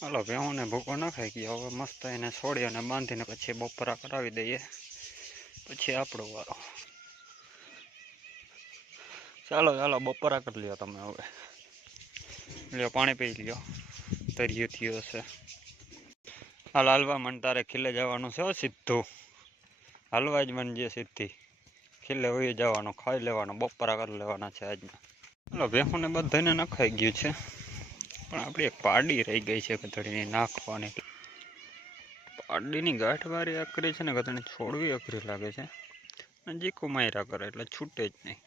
હાલો ભેહુંને ભૂકો નખાઈ ગયો, હવે મસ્ત એને છોડી અને બાંધીને પછી બપોરા કરાવી દઈએ, પછી આપણો વારો. ચાલો ચાલો બપોરા કરી લ્યો તમે હવે. લ્યો પાણી પી લ્યો, તરિયું થયું હશે. હાલ હાલવા મને તારે ખીલે જવાનું છે સીધું, હાલવા જ મને જે સીધી ખીલે હોય જવાનું, ખાઈ લેવાનું, બપોરા કરી લેવાના છે આજના. હાલો ભેહુંને બધાને નખાઈ ગયું છે, પણ આપણી એક પાડી રહી ગઈ છે ગધડીની નાખવાની. પાડીની ગાંઠ વારી અકરી છે ને ગધડી છોડવી અઘરી લાગે છે, જીકું માર્યા કરે એટલે છૂટે જ નહીં.